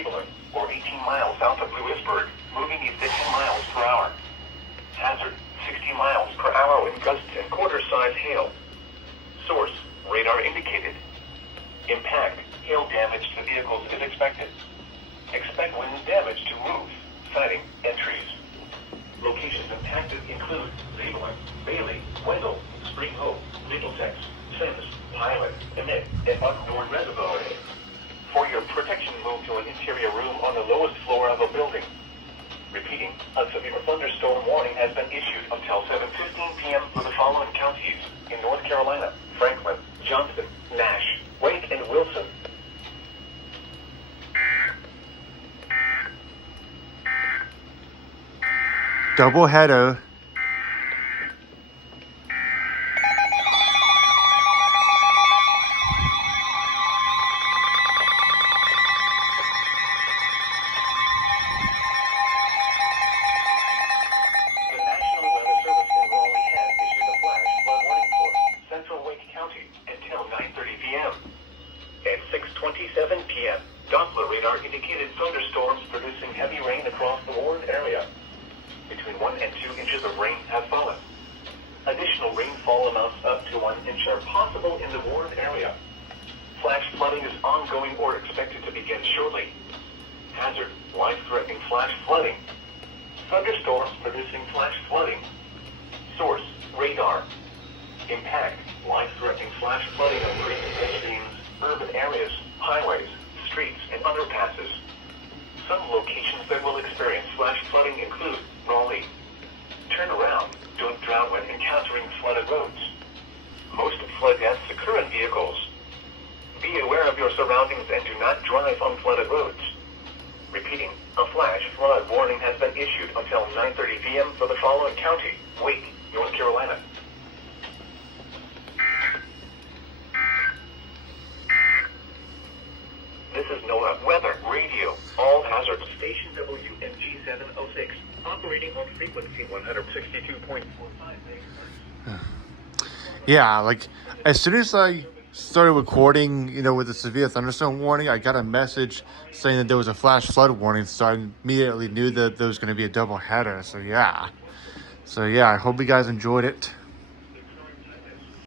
Cleveland, or 18 miles south of Lewisburg, moving at 15 miles per hour. Hazard, 60 miles per hour with gusts and quarter-size hail. Source, radar indicated. Impact, hail damage to vehicles is expected. Expect wind damage to roofs, siding, and trees. Locations impacted include Cleveland, Bailey, Wendell, Spring Hope, Middlesex, Sims, Pilot, Emmett, and Buckthorn Reservoir. For your protection, move to an interior room on the lowest floor of a building. Repeating, a severe thunderstorm warning has been issued until 7:15 p.m. for the following counties in North Carolina: Franklin, Johnston, Nash, Wake, and Wilson. Double header. At 6:27 p.m., Doppler radar indicated thunderstorms producing heavy rain across the warned area. Between 1 and 2 inches of rain have fallen. Additional rainfall amounts up to 1 inch are possible in the warned area. Flash flooding is ongoing or expected to begin shortly. Hazard, life-threatening flash flooding. Thunderstorms producing flash flooding. Source, radar. Impact, life-threatening flash flooding of creeks and streams, urban areas, highways, streets, and underpasses. Some locations that will experience flash flooding include Raleigh. Turn around, don't drown when encountering flooded roads. Most flood deaths occur in vehicles. Be aware of your surroundings and do not drive on flooded roads. Repeating, a flash flood warning has been issued until 9:30 p.m. for the following county: Wake, North Carolina. This is NOAA Weather Radio. All hazards. Station WMG 706. Operating on frequency 162.45 MHz. Yeah, like as soon as I started recording, with the severe thunderstorm warning, I got a message saying that there was a flash flood warning, so I immediately knew that there was going to be a double header. So yeah, I hope you guys enjoyed it.